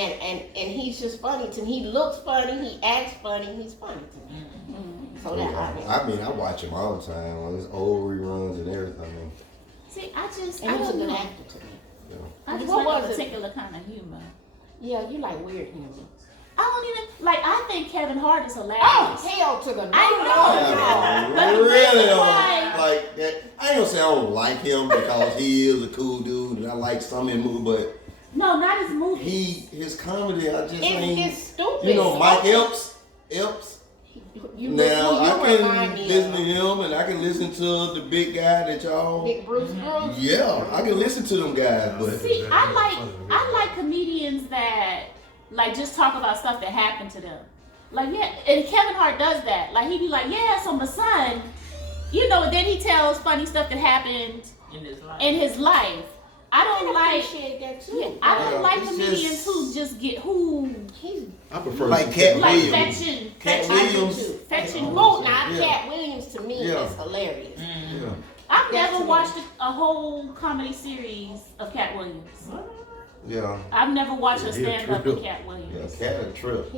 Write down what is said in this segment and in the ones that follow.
and he's just funny to me. He looks funny, he acts funny, he's funny to me. So that I watch him all the time on his old reruns and everything. See, I he was a good actor to me. Yeah. I just What like was a it? particular kind of humor. Yeah, you like weird humor. I don't even like. I think Kevin Hart is hilarious. Oh, hell to the no. I know. I But the really reason don't why- like that. I ain't gonna say I don't like him because he is a cool dude and I like some in movies, but No, not his movie. his comedy, I just It's stupid. You know, Mike Epps. Now I can listen to him and I can listen to the big guy that y'all. Big Bruce. Yeah, I can listen to them guys, but See, I like comedians that like just talk about stuff that happened to them. Like yeah, and Kevin Hart does that. Like he be like, yeah, so my son, you know, and then he tells funny stuff that happened in his life. I don't like. Appreciate that too. Yeah, I don't like it's comedians just- who just get who I prefer like Cat like Williams. fetching Oh, now Yeah. Cat Williams to me Yeah. is hilarious. Yeah. I've never Definitely. watched a whole comedy series of Cat Williams. Yeah. I've never watched a Yeah, he a stand up trip. with Cat Yeah, Williams. Cat a trip.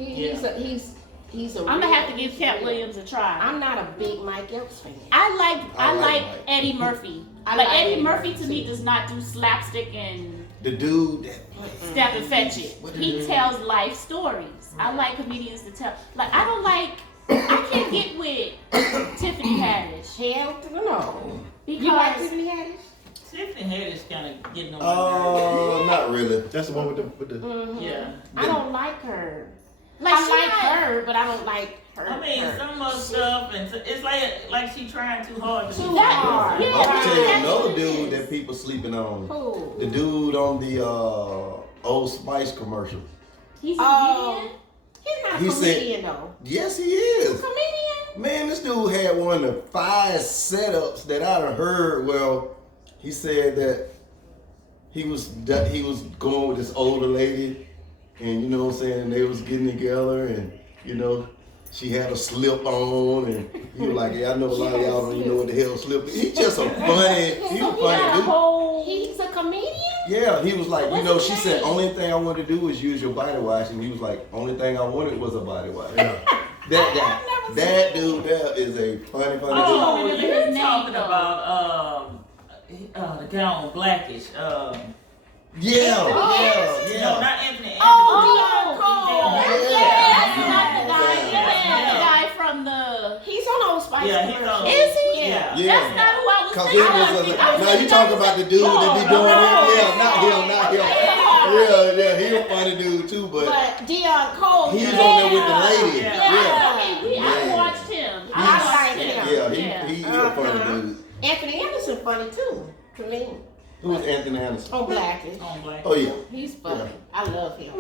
He's a. I'm gonna real- have to give Cat Williams a try. I'm not a big Mike Epps fan. I I like like Mike. Eddie Murphy. I Like like Eddie Eddie Murphy Murphy to me too. does not do slapstick and The dude that plays. step and fetch it. What He is it? tells life stories. I like comedians to tell. Like I don't like. I can't get with Tiffany Haddish Hell to the no. because You like Tiffany Haddish? Tiffany Haddish kind of getting on my nerves. Not really. That's the one with the Mm-hmm. Yeah. I don't like her. like I she like not- her, but I don't like her. I mean, her. some of stuff, and it's like she trying too hard to Too be hard. Yeah, I'm gonna tell you that's another what it dude is. that people sleeping on. Who? The dude on the Old Spice commercial. He's a Oh. comedian. He's not a He said- comedian though. Yes, he is. Comedian? Man, this dude had one of the 5 setups that I done heard. Well, he said that he was going with this older lady, and you know what I'm saying, they was getting together, and you know, she had a slip on, and he was like, yeah, I know a lot of y'all don't even know what the hell slip is. He's just a funny, he So was he got funny a dude. whole. He's a comedian? Yeah, he was like, you What's know, his she said, name? only thing I wanted to do was use your body wash, and he was like, only thing I wanted was a body wash. Yeah. That guy, that dude there is a funny dude. Oh, remember you're his name, talking though. about the guy on Blackish. Yeah. No, not Anthony. Oh, Oh, Dion Cole. yeah, Yeah. that's not the guy. Yeah, the Yeah. guy from the. He's on Old Spice Yeah, he's commercial. on- Is he? Yeah. Yeah. That's not who I was Cause thinking. it was of. now you talking about the dude that be doing it. Yeah, not him. Yeah, he a funny dude too, but Dion Cole. he was on there with the lady. Yeah. Yeah. I Yeah. watched him. I watched like him. Yeah, he a funny dude. Anthony Anderson funny too, to me. Who was Anthony Anderson? On Blackish. On Blackish. Oh yeah. He's funny. I love him.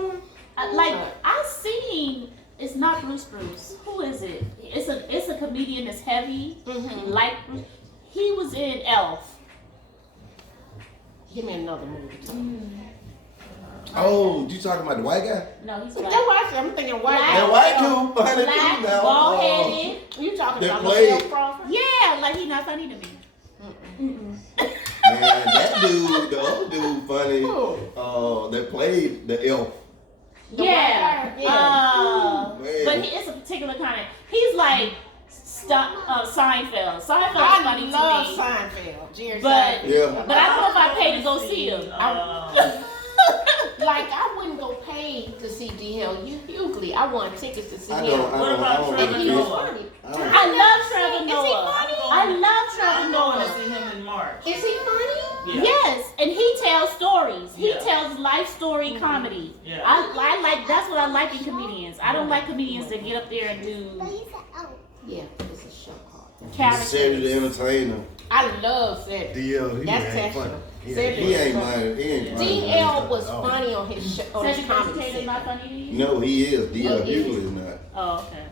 I seen. It's not Bruce. Who is it? It's a comedian that's heavy, Mm-hmm. like Bruce. He was in Elf. Give me another movie. Oh, you talking about the white guy? No, he's That's black. why I'm thinking white. Black. That white dude funny Black, too now. bald headed. You talking They about played- Michelle Crawford? Yeah, like he's not funny to me. Man, that dude, the other dude funny. Who? That played the elf. The Yeah. white guy? Yeah. Man. But it's a particular kind of. He's like Seinfeld. Seinfeld's I funny love to me. Seinfeld. Jerry But- Seinfeld. Yeah. But I don't know if I paid to go see him. Like, I wouldn't go pay to see D.L. Hughley. I want tickets to see I him. don't. What about And Trevor he was Noah? funny. I love Trevor Is he Noah. funny? I love Trevor I'm going to Noah. see him in March. Is he funny? Yeah. Yes, and he tells stories. He Yeah. tells life story comedy. Yeah. I like. That's what I like in comedians. I don't like comedians that get up there and do Yeah, it's a show called. Cedric the characters. Entertainer. I love Cedric. DL. He That's ain't funny. Tasha. He Cedric. ain't He ain't mine. He ain't funny. D.L. was Oh. funny on his show, on his Cedric comedy Entertainer's set. not funny to you? No, he is. D.L. Well, he is. Hughley is not. Oh, okay.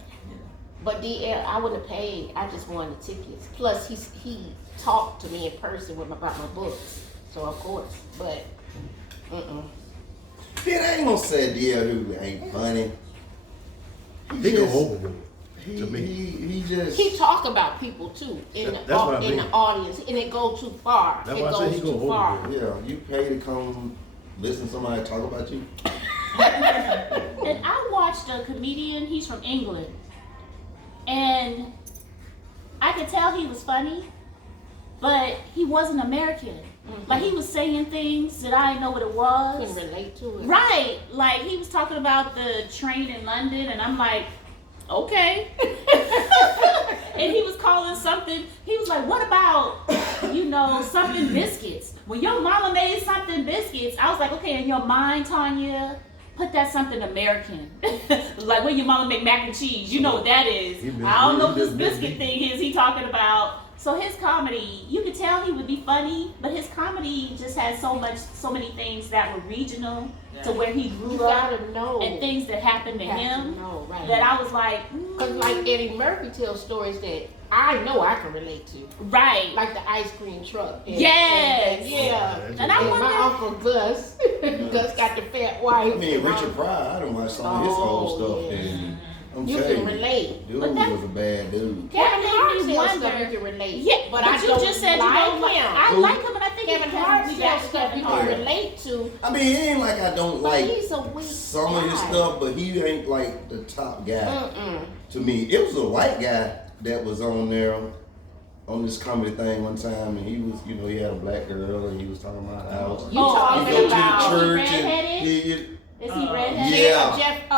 But D.L., I wouldn't have paid. I just wanted tickets. Plus, he talked to me in person about my books. So, of course. But, Man, I ain't gonna say D.L. Hughley ain't funny. He go just- overboard. He, to me. he just. he talk about people, too, in, That's what I the, in the mean. audience. And it goes too far. That's It why I say goes he go too far. overboard. Yeah, you pay to come listen to somebody talk about you. And I watched a comedian, he's from England. And I could tell he was funny, but he wasn't American. Like he was saying things that I didn't know what it was. Couldn't relate to it. Right. Like he was talking about the train in London and I'm like, okay. And he was calling something, he was like, what about, something biscuits? When your mama made something biscuits, I was like, okay, in your mind, Tanya, put that something American. Like when your mama make mac and cheese, you know what that is. I don't know what this biscuit thing is he talking about. So his comedy, you could tell he would be funny, but his comedy just had so many things that were regional to where he grew You up gotta know. and things that happened to him Right. that I was like, Cause like Eddie Murphy tells stories that I know I can relate to, right. like the ice cream truck. Yes. Yeah. That's And I And my wonder, uncle Gus, Gus got the fat wife. I mean, Richard Pryor, I done watched some of his old stuff, yeah. and I'm You telling can relate. dude But that- was a bad dude. Kevin That Hart made me tells stuff wonder. you can relate. yeah, but I you don't just said like you don't like him. I Who? like him, and I think Kevin we Hart got tells to stuff Kevin you Hart. can relate to. I mean, it ain't like I don't But like he's a weak some of his guy. stuff, but he ain't like the top guy Mm-mm. to me. It was a white guy that was on there on this comedy thing one time, and he was, he had a black girl, and he was talking about how You Oh, talking he go to about the church redheaded? and he Is he redheaded? Yeah. Jeff?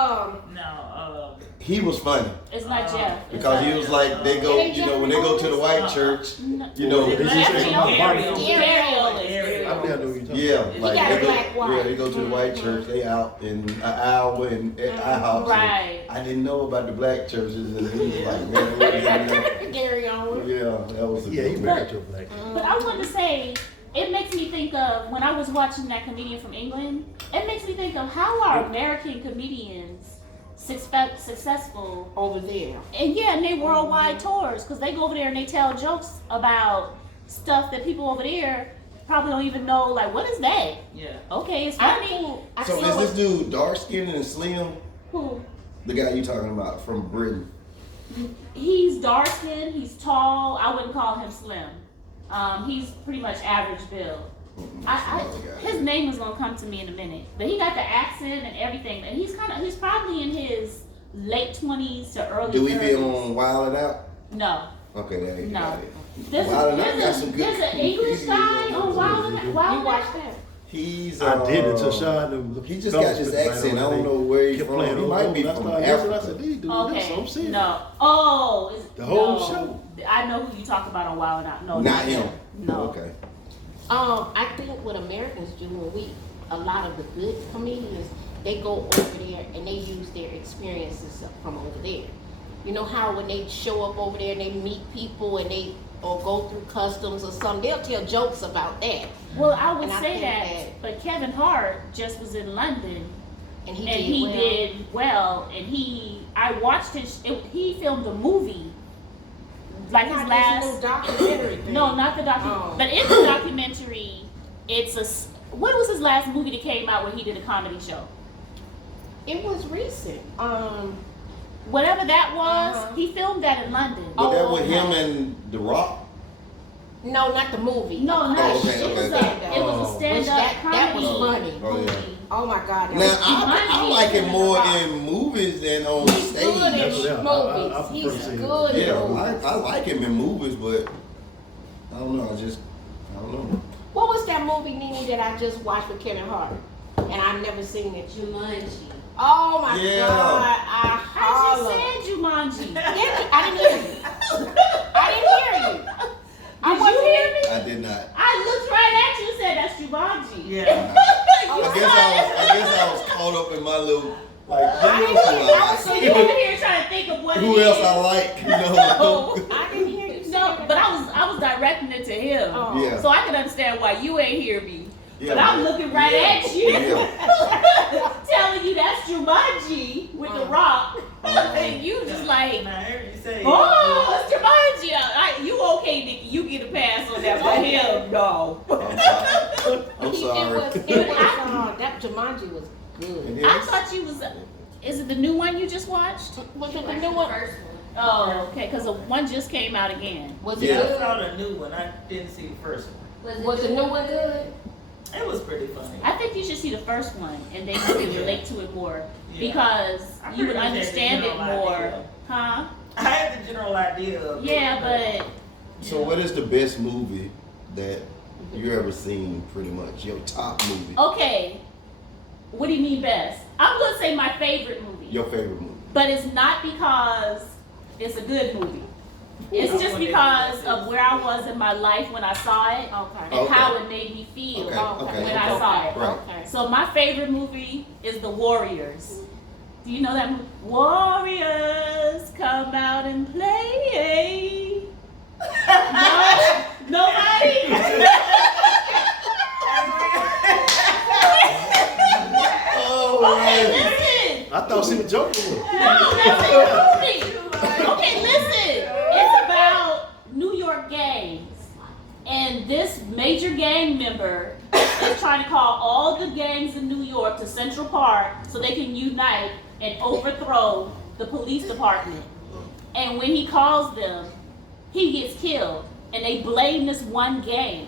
No, he was funny It's not Jeff. It's because he was like they go, It ain't when they go to the white church, No. you know, Is he saying about Ariel. barbecue? Ariel. I think I know what you're talking yeah, about. like got they a go, black wife. they go to the white church, they out in an hour and IHOP. So Right. I didn't know about the black churches, and he was like, man, what is that? Gary Owens. Yeah, that was a Yeah, he good married to a black. But I want to say, it makes me think of, when I was watching that comedian from England, it makes me think of how are American comedians successful, Over there. and they worldwide tours, because they go over there and they tell jokes about stuff that people over there probably don't even know, like, what is that? yeah. Okay, it's I funny. think I So saw is this dude dark skinned and slim? Who? The guy you talking about from Britain? He's dark skinned, he's tall, I wouldn't call him slim. He's pretty much average build. His name is gonna come to me in a minute, but he got the accent and everything, and he's probably in his late 20s to early 30s. Do we be on Wild 'N Out? No. Okay, that ain't No. got it. There's Wild 'N Out got some good. an English guy on Wild 'N Out. you watched that. He's I did until Sean. He just got this accent. I don't know where he's from. He might be from I Africa. said, these dudes, Okay. that's what I'm saying. No. Oh, The whole no. show. I know who you talk about on Wild 'N Out. No, Not him. No. Okay. I think what Americans do when a lot of the good comedians, they go over there and they use their experiences from over there. You know how when they show up over there and they meet people and or go through customs or something, they'll tell jokes about that. Well, I would And I say think that, but Kevin Hart just was in London. And he And did he well. did well, and I watched he filmed a movie, like his Not last, this new documentary thing. no, not the documentary, Oh. but in the documentary, what was his last movie that came out where he did a comedy show? It was recent. Whatever that was, Uh-huh. he filmed that in London. Was that with okay. him and The Rock? No, not the movie. No, A no, comedy okay, it was okay. it was a Oh. stand-up That comedy was funny. Oh, yeah. movie. Oh my God. That Now was I like him more in movies than on He's good in stage. movies. Yeah, I prefer He's to see him. good in Yeah, movies. I like him in movies, but I don't know. I don't know. What was that movie, Nene, that I just watched with Kevin Hart? And I've never seen it. Jumanji. Oh my Yeah. God. I Holla. just said Jumanji. I didn't hear you. I didn't hear you. Did you hear me? I did not. I looked right at you and said, that's Jumanji. Yeah. I guess I was caught up in my little like I who didn't else hear do you. I I was So like? you over here trying to think of what Who it else is. I like? You know. I didn't hear you. No, but I was directing it to him. Oh. Yeah. So I can understand why you ain't hear me. Yeah, but I'm man. looking right Yeah. at you. Yeah. Telling you that's Jumanji with The Rock. And you just like, I heard you say. oh, it's Jumanji. You okay, Nikki? You get a pass on that. But him, no. I'm sorry. That Jumanji was good. I thought you was. Is it the new one you just watched? Was it the Watch new the one? first one. Oh, okay. Because the one just came out again. Was it Yeah. I good? saw the new one. I didn't see the first one. Was the new one good? It was pretty funny. I think you should see the first one, and then you can relate to it more Yeah. because I you would pretty much had the understand it general more, idea. huh? I had the general idea of Yeah, it, but So what is the best movie that you ever seen? Pretty much your top movie, okay. What do you mean best? I'm gonna say my favorite movie, your favorite movie. but it's not because it's a good movie. It's I just wonder because if of where I was in my life when I saw it Okay. and Okay. how it made me feel Okay, when I saw it. Right. Okay. So my favorite movie is The Warriors. Do you know that movie? Warriors, come out and play. No, nobody. Oh Okay, man. listen. I thought she was joking with her. No, that's in the movie. Okay, listen. It's about New York gangs. And this major gang member is trying to call all the gangs in New York to Central Park so they can unite and overthrow the police department. And when he calls them, he gets killed. And they blame this one gang.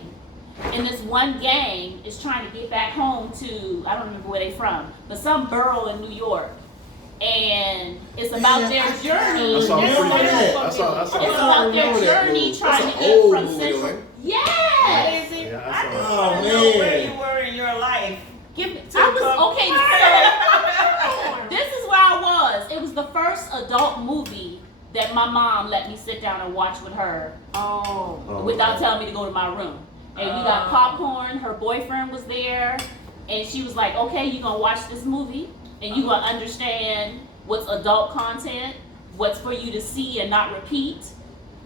And this one gang is trying to get back home to, I don't remember where they from, but some borough in New York. And it's about their journey. I saw It's pretty about- bad. I saw. it's about their remember that journey movie. trying That's to an get old from movie, Central. though, ain't Yes. Yeah, I I saw. just Oh, want to know where man. you were in your life. Give me. I was okay. So this is where I was. It was the first adult movie that my mom let me sit down and watch with her Oh. without telling me to go to my room. And we got popcorn. Her boyfriend was there, and she was like, "Okay, you're gonna watch this movie, and you're gonna understand what's adult content, what's for you to see and not repeat,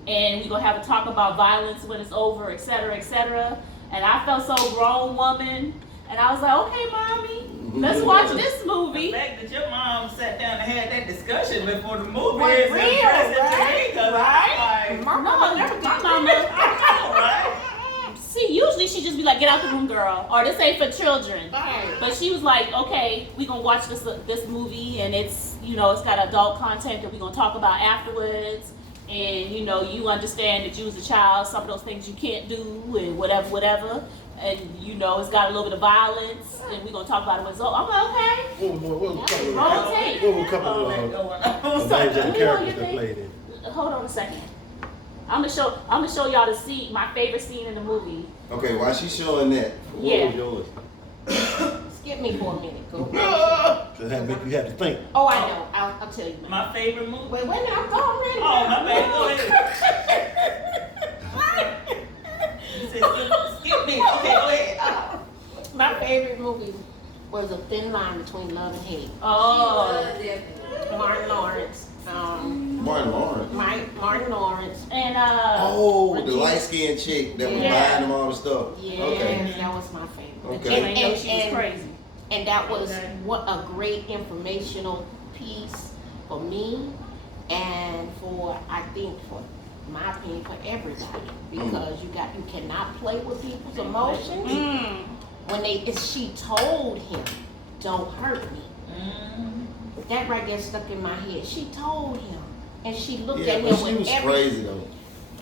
and we're gonna have a talk about violence when it's over, etc., etc." And I felt so grown woman, and I was like, "Okay, mommy, let's watch this The movie." fact that your mom sat down and had that discussion before the movie Was is real, impressive right? to me. 'Cause Right? I'm like, My mama never My did mama. I know, right? See, usually she just be like, "Get out the room, girl," or "This ain't for children." Right. But she was like, "Okay, we gonna watch this movie, and it's it's got adult content that we gonna talk about afterwards, and you understand that you was a child, some of those things you can't do, and whatever, and it's got a little bit of violence, and we gonna talk about it when it's over." I'm like, "Okay." What was a Roll couple tape. of what were a couple All that of going the on. names of the Let me know characters your that thing. played in? Hold on a second. I'm gonna show y'all the scene, my favorite scene in the movie. Okay, while she's showing that, What Yeah. was yours? Skip me for a minute. Go. That had make you have to think. Oh, I know. I'll tell you. My favorite movie. Wait a minute. I'm going ready. Oh, my bad. Go ahead. You said skip me. Okay, go ahead. My favorite movie was A Thin Line Between Love and Hate. Oh, Martin Lawrence. Martin Lawrence. Martin Lawrence. and Oh, the Regina. light skinned chick that was Yeah. buying them all the stuff. Yes, Okay. that was my favorite. Okay. I know she was crazy. And that was what a great informational piece for me and for, I think, for my opinion, for everybody. Because you cannot play with people's emotions. Mm. She told him, "Don't hurt me." Mm. That right there stuck in my head. She told him. And she looked Yeah, at but him she with was every. crazy though.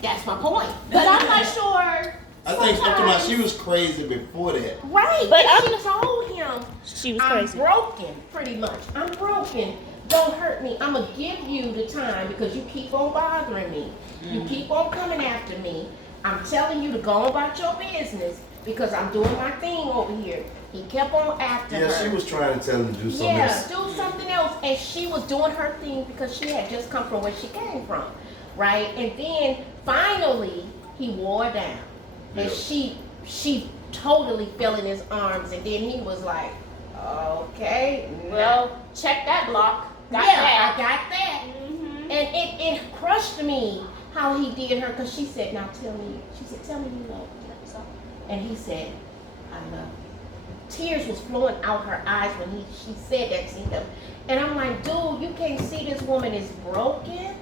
That's my point. But I'm not sure. I think I'm talking about she sometimes- was crazy before that. Right, But but she told him, She was "I'm crazy. broken, pretty much. I'm broken. Don't hurt me. I'm gonna give you the time because you keep on bothering me. You keep on coming after me. I'm telling you to go about your business because I'm doing my thing over here." He kept on after her. Yeah, she was trying to tell him to do something Yeah, else. do something else. And she was doing her thing because she had just come from where she came from, right? And then finally he wore down, and Yeah. she totally fell in his arms. And then he was like, "Okay, Well, check that block. Got yeah, that. I got that." Mhm. And it crushed me how he did her because she said, "Now tell me." She said, "Tell me you love me." And he said, "I love you." Tears was flowing out her eyes when she said that to him. And I'm like, "Dude, you can't see this woman is broken?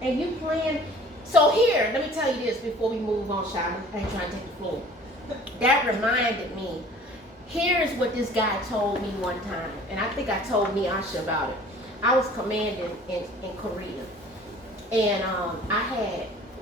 And you playing." So here, let me tell you this before we move on, Sean. I ain't trying to take the floor. That reminded me. Here's what this guy told me one time. And I think I told Niasha about it. I was commanding in Korea. And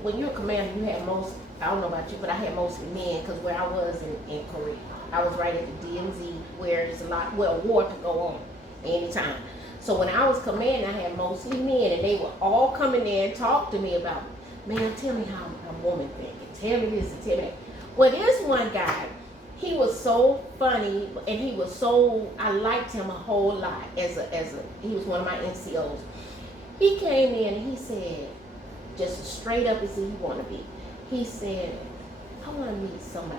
when you're a commander, you have most I don't know about you, but I had mostly men because where I was in Korea, I was right at the DMZ where there's a lot, war could go on anytime. So when I was commanding, I had mostly men, and they would all come in there and talk to me about, man, tell me how a woman thinking. Tell me this and tell me that. Well, this one guy, he was so funny, and he was so, I liked him a whole lot he was one of my NCOs. He came in and he said, just straight up as he wanted to be. He said, I want to meet somebody.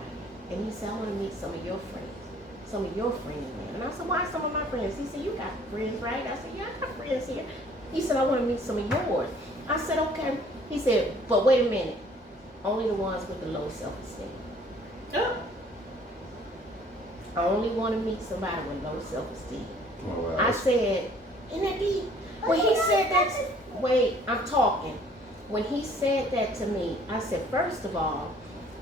And he said, I want to meet some of your friends. Some of your friends, man. And I said, why some of my friends? He said, you got friends, right? I said, yeah, I got friends here. He said, I want to meet some of yours. I said, okay. He said, but wait a minute. Only the ones with the low self-esteem. Oh. I only want to meet somebody with low self-esteem. Oh, wow. I said, isn't that deep? When he said that, wait, I'm talking. When he said that to me, I said, first of all,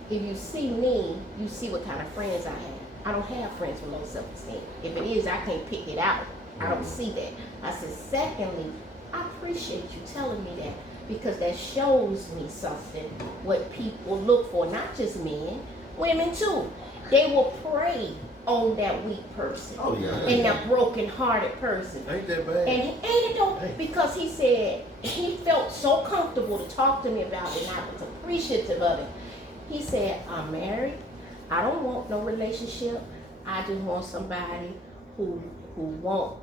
if you see me, you see what kind of friends I have. I don't have friends with low self-esteem. If it is, I can't pick it out. I don't see that. I said, secondly, I appreciate you telling me that because that shows me something, what people look for, not just men, women too. They will prey on that weak person Oh, yeah. and that broken-hearted person. Ain't that bad? And ain't it though? Because he said he felt so comfortable to talk to me about it, and I was appreciative of it. He said, I'm married. I don't want no relationship. I just want somebody who want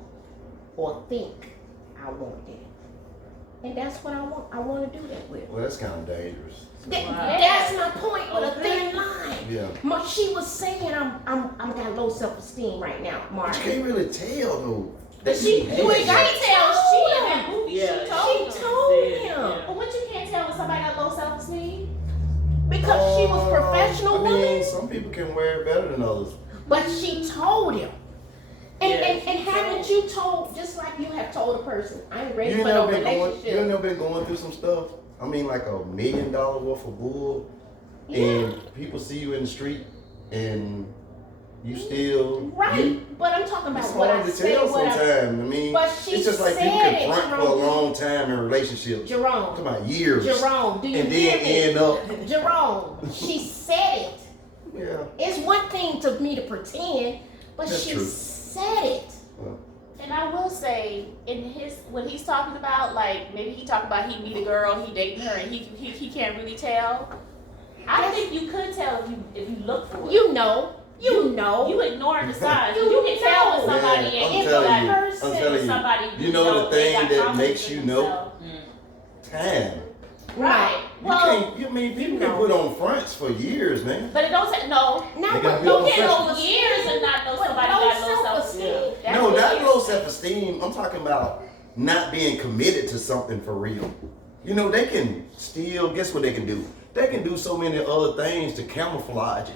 or think I want that. And that's what I want. I want to do that with. Well, that's kind of dangerous. That's my point with a thin line. Yeah. She was saying I'm got low self-esteem right now, Mark. But you can't really tell though. But you ain't got to tell. She in that movie, Yeah, she told him. Yeah. But what you can't tell when somebody got low self-esteem? Because she was professional I mean, woman. some people can wear it better than others. But she told him. And, Yeah, and haven't you told, just like you have told a person, I ain't ready You for no ain't relationship. never been going through some stuff? I mean, like $1 million worth of bull, Yeah. and people see you in the street, and you still Right, you- but I'm talking about It's what I hard to say, tell what I, sometimes. I mean, But she it's just like said people can it, front for a Jerome. long time in relationships. Talking Jerome, about years. Jerome, do you and hear then me? end up. Jerome, she said it. Yeah. It's one thing to me to pretend, but That's she true. said it. And I will say, when he's talking about, like, maybe he talked about he meet a girl, he dating her, and he can't really tell. I think you could tell if you look for it. You know. You ignoring the signs. You You can tell when know. somebody Man, I'm ain't telling you, person, I'm telling you. somebody You know the they thing got that confidence makes you in know? themselves. Time. Right. Well, I mean, people no. can put on fronts for years, man. but it don't say no. Not They gotta with be low on You can't go self-esteem. years and not know But somebody low got low self-esteem. self-esteem. That's No, what not it low is. self-esteem. I'm talking about not being committed to something for real. You know, they can still, guess what they can do? They can do so many other things to camouflage it.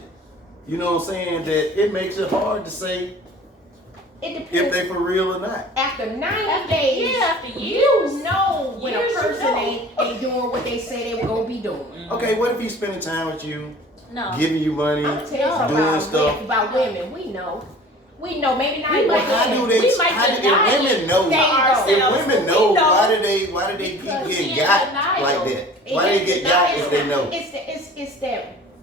You know what I'm saying? That it makes it hard to say It if depends. they for real or not. After 90 days, yeah, after years. you know when Years a you person know. ain't doing what they say they were gonna be doing. Okay, what if he's spending time with you, No. giving you money, I'm gonna tell you No. something doing stuff? about women. We know. We know. Maybe not We everybody. might- How do We they? might How do, deny if women know? They If know. women We know, know. why do they keep Because getting she in got denial. like that? Why they get got if they know?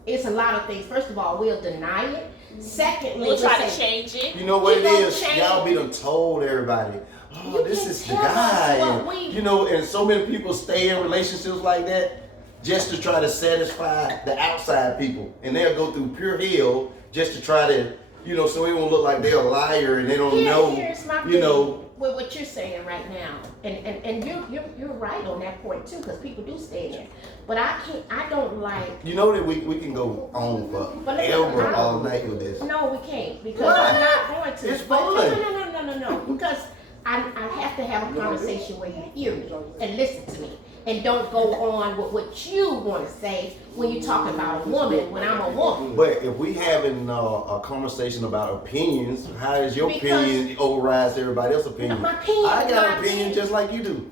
It's a lot of things. First of all, we'll deny it. Secondly, We'll try we'll to say, change it. You know what You it gonna is? change. Y'all be done told everybody, oh, You this can is the tell us guy. what And, we- you know, and so many people stay in relationships like that just to try to satisfy the outside people. And they'll go through pure hell just to try to, you know, so it won't look like they're a liar and they don't know, Here's my you thing know. with what you're saying right now, and you're right on that point too, because people do stay there. But I don't like. You know that we can go on But look, forever I all don't- night with this. No, we can't because Why? I'm not going to. It's But fun. No. Because I have to have a conversation where you hear me and listen to me, and don't go on with what you want to say when you're talking about a woman when I'm a woman. But if we having a conversation about opinions, how does your Because- opinion override everybody else's opinion? My opinion- I got my an opinion opinion- just like you do.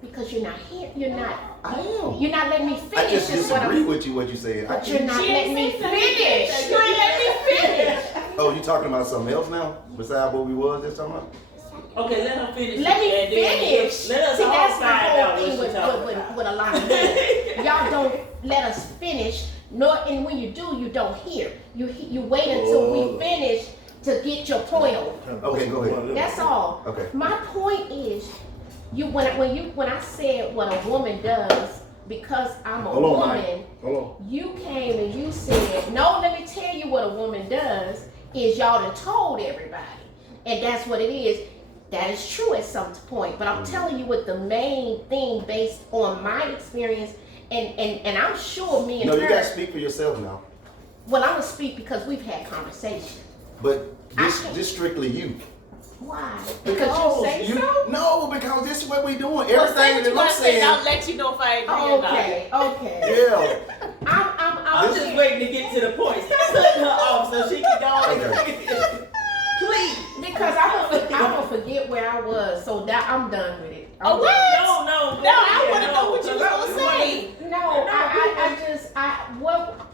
Because you're not here. You're not. I am. You're not letting me I finish. just is what disagree I'm. with you what you said. But you're not She letting me ain't said something. finish. You ain't letting me finish. Oh, you talking about something else now besides what we was just talking about? Okay, let her finish. Let me and then finish. Let us See, all that's my find out whole what thing she's with talking about. a lot of men. Y'all don't let us finish No, and when you do, you don't hear. You wait until we finish to get your point over. Okay, go ahead. That's all. Okay. My point is, when I said what a woman does, because I'm a woman, you came and you said, no, let me tell you what a woman does, is y'all done told everybody. And that's what it is. That is true at some point. But I'm telling you what the main thing based on my experience, and I'm sure me and her. No, you gotta speak for yourself now. Well, I'm gonna speak because we've had conversation. But this strictly you. Why? Because you say so? No, because this is what we doing. Well, say Everything what that you I'm say, saying. I'll let you know if I agree or not. Okay. Yeah. I'm I'm just waiting to get to the point. Stop cutting her off so she can go. Please. because I'm gonna forget where I was, so that I'm done with it. Oh, what? No, I want to know what you was gonna say. No,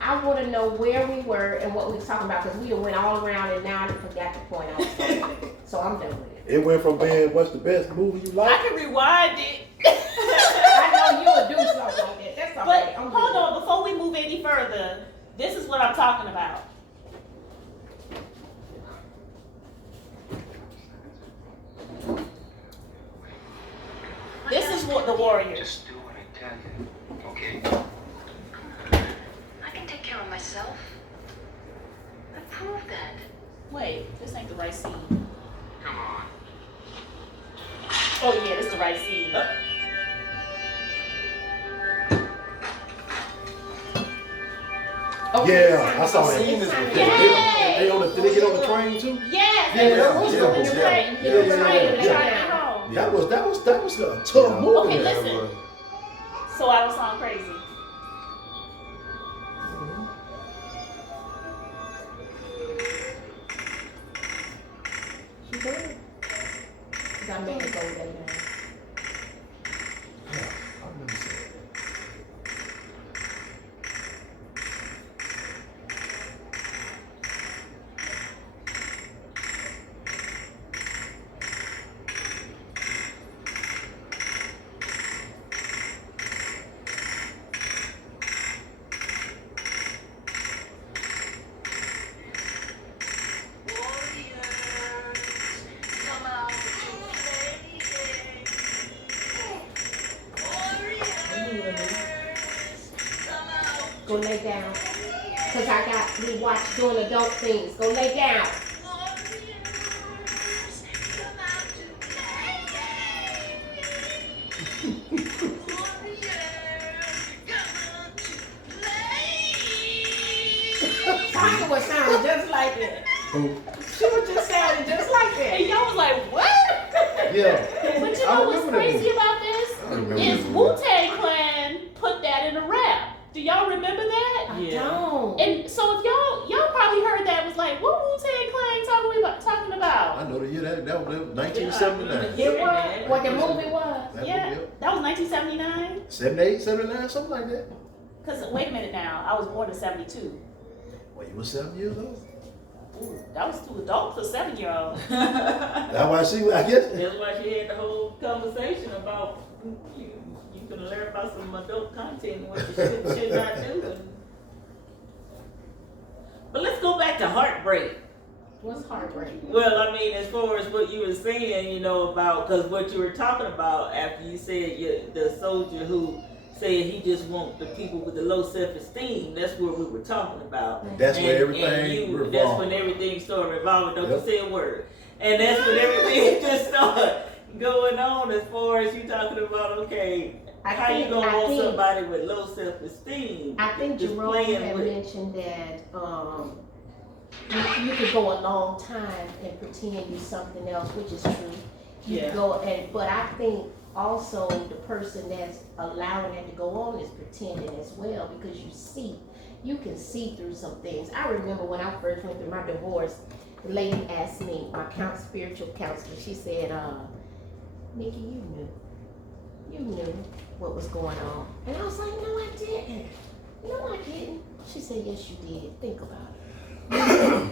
I want to know where we were and what we were talking about, because we went all around and now I forgot the point I was talking about. So I'm done with it. It went from being what's the best movie you like. I can rewind it. I know you'll do something like that. That's all But right. I'm hold good. on, before we move any further, this is what I'm talking about. This is what the Warriors. Just do what I tell you, okay? I can take care of myself. I proved that. Wait, this ain't the right scene. Come on. Oh yeah, this is the right scene. Okay, Yeah, I saw it's that. time- it's time to Yeah. go. Did they get on the train too? Yes, Yeah, and yeah, who's yeah, on the yeah. train? Yeah, The yeah, train, yeah, the yeah. train home. That was a tough Yeah. movie. Okay, Yeah, listen. but- So I don't sound crazy. She did. 'Cause I made it go that night. I remember seeing it. Come out to play. Go lay down. Cause I got me watch doing adult things. Go lay down. Tasha was sounding just like that. She was just sounding just like And that. y'all was like, what? Yeah. But you I know what's remember that crazy movie. about this? remember Is that Wu-Tang Clan put that in a rap. Do y'all remember that? I Yeah. don't. And so if y'all probably heard that, was like, what Wu-Tang Clan talking about? I know the year that was 1979. It was what the movie was. That Yeah, movie, that was 1979. 78, 79, something like that. Cause wait a minute now, I was born in 72. Well, you were 7 years old. Ooh, that was too adult for a 7-year-old. That's why I guess. That's why she had the whole conversation about you can learn about some adult content and what you should not do. But let's go back to heartbreak. What's heartbreak? Well, I mean, as far as what you were saying, about, because what you were talking about after you said the soldier who said he just want the people with the low self-esteem, that's what we were talking about. That's And- where everything and revolved. That's when everything started revolving. Don't Yep. you say a word. And that's when everything just started going on as far as you talking about, okay, how you gonna want somebody with low self-esteem? I think just Jerome playing had with- mentioned that you could go a long time and pretend you're something else, which is true. You Yeah. go but I think also the person that's allowing that to go on is pretending as well, because you can see through some things. I remember when I first went through my divorce, the lady asked me, my spiritual counselor, she said, Nikki, you knew what was going on. And I was like, no, I didn't. No, I didn't. She said, yes, you did. Think about it.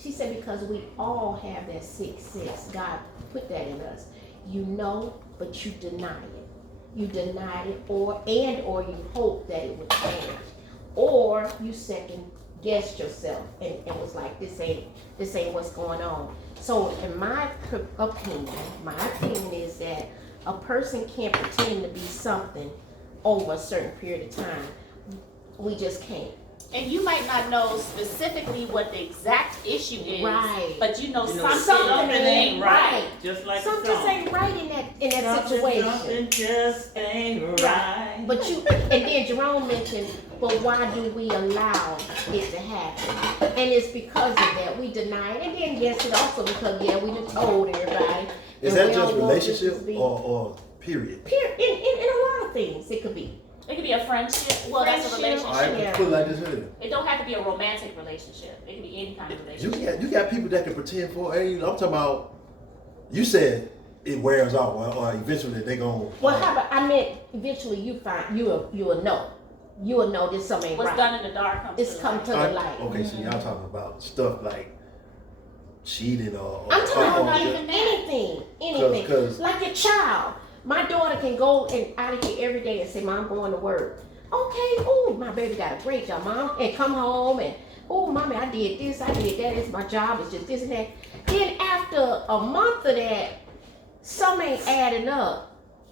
She said, because we all have that sixth sense. God put that in us. You know, but you deny it. You denied it, or you hope that it would change. or you second guessed yourself and was like, this ain't what's going on. So in my opinion is that a person can't pretend to be something over a certain period of time. We just can't. And you might not know specifically what the exact issue is, Right. but you know something something ain't right. Just like Something the just song. ain't right in that situation. Something just ain't right. But and then Jerome mentioned, but why do we allow it to happen? And it's because of that. We deny it. And then yes, it's also because we done told everybody. Is and that we just don't want this to relationship be- or period? In a lot of things it could be. It could be a friendship. Well, that's a Friendship. relationship. All right, Yeah. put it like this here. It don't have to be a romantic relationship. It can be any kind of relationship. You got people that can pretend for. Hey, I'm talking about. You said it wears out, or eventually they gon'. Well, how about I meant eventually you will know. You will know this something ain't What's right. done in the dark comes It's to the come light. to the light. Okay, so y'all talking about stuff like cheating or I'm talking about even anything. 'Cause- Like your child. My daughter can go and out of here every day and say, Mom, I'm going to work. Okay, oh, my baby got a great job, Mom. And come home and, oh, Mommy, I did this, I did that. It's my job, it's just this and that. Then after a month of that, some ain't adding up.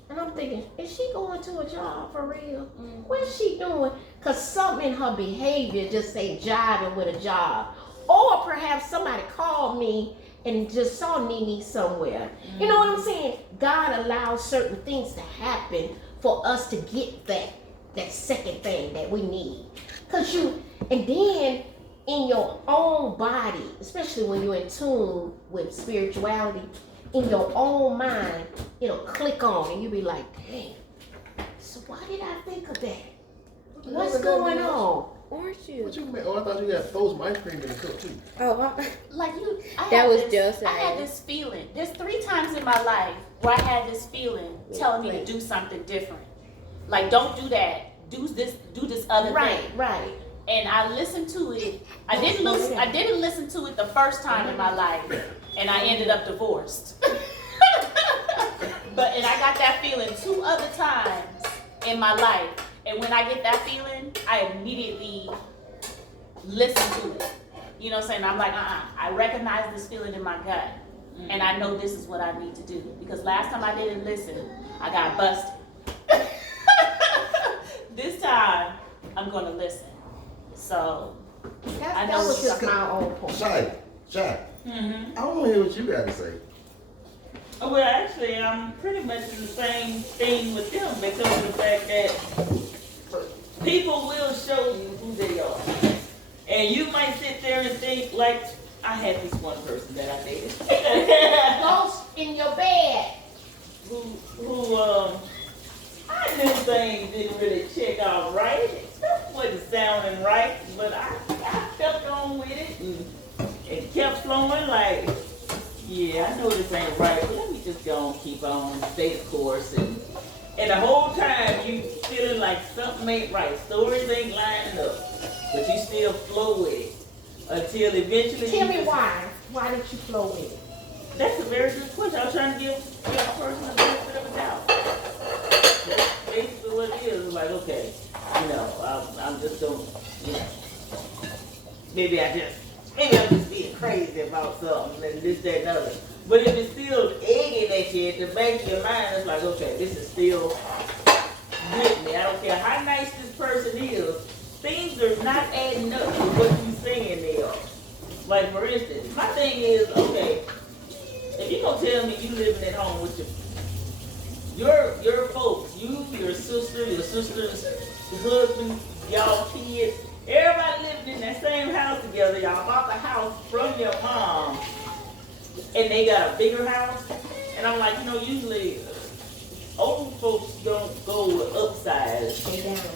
And I'm thinking, is she going to a job for real? What's she doing? Because something in her behavior just ain't jiving with a job. Or perhaps somebody called me and just saw Nene somewhere. You know what I'm saying? God allows certain things to happen for us to get that second thing that we need. And then in your own body, especially when you're in tune with spirituality, in your own mind, it'll click on and you'll be like, dang, so why did I think of that? What's going on? Orange juice. What you mean? Oh, I thought you had throw some ice cream in the cup too. Oh, Like you, That was just I had this feeling. There's 3 times in my life where I had this feeling telling me to do something different. Like, don't do that. Do this other thing. Right. And I listened to it. I didn't listen to it the first time in my life, and I ended up divorced. And I got that feeling 2 other times in my life. And when I get that feeling, I immediately listen to it. You know what I'm saying? I'm like, I recognize this feeling in my gut. And I know this is what I need to do. Because last time I didn't listen, I got busted. This time, I'm going to listen. So, That was just my own point. Shy. Mm-hmm. I want to hear what you got to say. Well, actually, I'm pretty much in the same thing with them because of the fact that people will show you who they are. And you might sit there and think, like, I had this one person that I dated. Ghost in your bed. who I knew things didn't really check out right. Stuff wasn't sounding right, but I kept on with it and kept flowing like, yeah, I know this ain't right, but let me just go and keep on, stay the course. And the whole time you feeling like something ain't right. Stories ain't lining up, but you still flow with it until eventually. Tell me why. Why did you flow with it? That's a very good question. I was trying to give a person the benefit of a doubt. That's basically what it is. It's like, okay, I'm just going, maybe I'm just being crazy about something and this, that, and other. But if it's still egging at you at the back of your mind, it's like, okay, this is still with me. I don't care how nice this person is. Things are not adding up to what you're saying they are. Like, for instance, my thing is, okay, if you're going to tell me you living at home with your folks, you, your sister's husband, y'all kids, everybody living in that same house together, y'all bought the house from your mom, and they got a bigger house, and I'm like, usually old folks don't go upsize,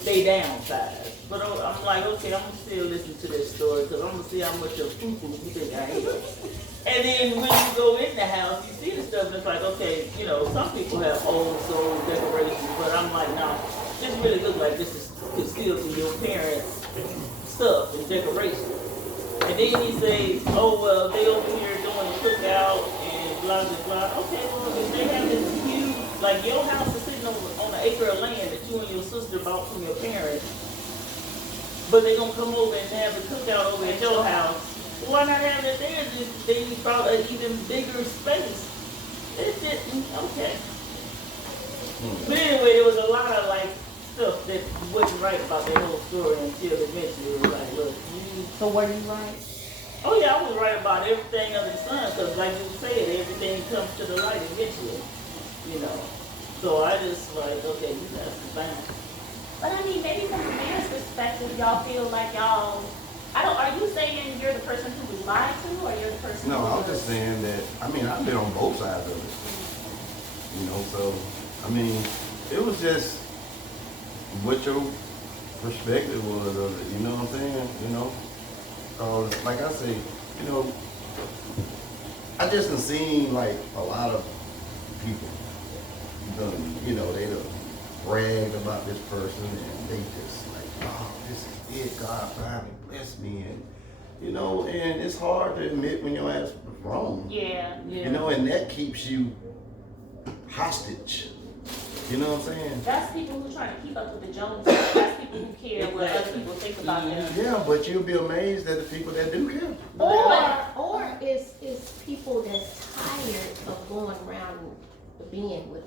they downsize. But I'm like, okay, I'm going to still listen to this story because I'm going to see how much of poo-poo you think I am. And then when you go in the house, you see the stuff and it's like, okay, some people have old soul decorations, but I'm like, no, this really looks like this could still be your parents' stuff and decorations. And then you say, oh, well, they over here doing the cookout and blah, blah, blah. Okay, well, if they have this huge, like your house is sitting on an acre of land that you and your sister bought from your parents, but they're gonna come over and have a cookout over at your house. Why not have it there? Then you brought an even bigger space. It didn't, okay. But anyway, there was a lot of like stuff that wasn't right about that whole story until eventually it was like, look, So were you right? oh yeah, I was right about everything under the sun, because like you said, everything comes to the light eventually, you know. So I just like, okay, you guys are fine. But I mean, maybe from the man's perspective, y'all feel like y'all. Are you saying you're the person who was lied to, or you're the person? No, who I'm was, just saying that, I mean, I've been on both sides of it. You know, so, I mean, it was just what your perspective was of it, you know what I'm saying? You know, like I say, you know, I just done seen like a lot of people, you know, they done bragged about this person and they just like, oh, this is it, God finally blessed me, and you know, and it's hard to admit when your ass was wrong. Yeah. You know, and that keeps you hostage. You know what I'm saying? That's people who trying to keep up with the Joneses. That's people who care what other people think about them. Yeah, but you'll be amazed at the people that do care. Or it's people that's tired of going around being with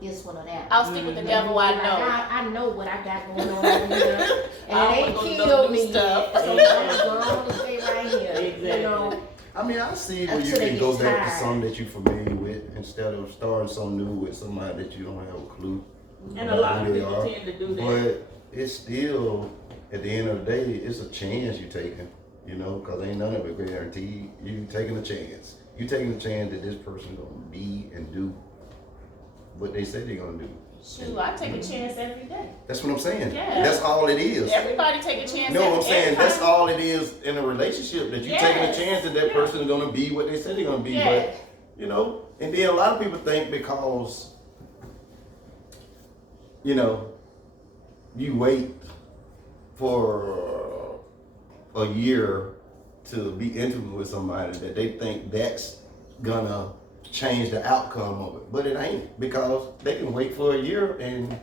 this one or that. I'll stick with the devil I know. I know what I got going on over here, and I it ain't wanna go killed do me stuff. yet. So I'm going to stay right here. Exactly. You know. I mean, I see where you Until they can go get back to tired. something that you're familiar with instead of starting something new with somebody that you don't have a clue And a about lot of who they people are. tend to do that. But it's still, at the end of the day, it's a chance you're taking, you know, because ain't none of it guaranteed. You taking a chance. You taking a chance that this person gonna be and do what they say they're gonna do. Shoot, I take a chance every day. That's what I'm saying. Yeah. That's all it is. Everybody take a chance. You know what I'm saying? every That's time. all it is in a relationship, that you taking a Yes. chance that that person is gonna be what they say they're gonna be. Yes. But you know, and then a lot of people think because you know, you wait for a year to be intimate with somebody, that they think that's gonna change the outcome of it. But it ain't, because they can wait for a year and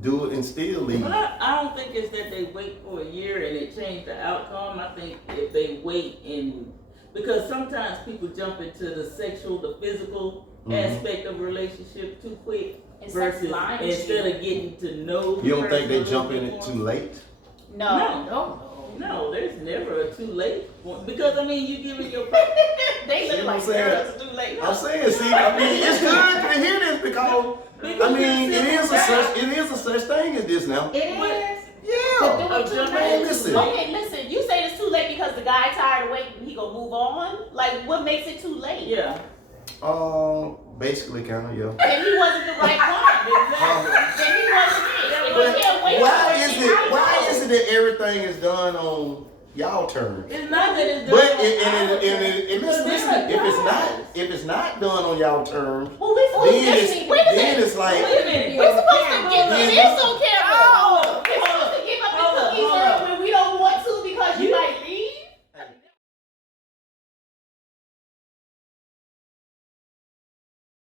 do it and still leave. But I don't think it's that they wait for a year and it changed the outcome. I think if they wait because sometimes people jump into the sexual, the physical aspect of a relationship too quick. And sex Versus blinds you. instead of getting to know. You don't think they person a jump little in bit it more. too late? No. No, there's never a too late one. Because I mean, you giving your They See look what I'm like saying? girls. It's too late. I'm saying, see, I mean, it's good to hear this because, I mean, it is a such thing as this now. It is. Yeah. But do it too Man, late. listen. Okay, listen. You say it's too late because the guy tired of waiting. He gonna move on. Like, what makes it too late? Yeah. Basically, kind of, yeah. Then he wasn't the right one. Then he wasn't it. If he can't wait Why is it that everything is done on y'all terms? It's not that it's But done on our terms. listen, if it's not done on y'all terms, Well, we supposed then to it's wait a minute. then it's like Wait a minute. We're supposed to get this. Okay,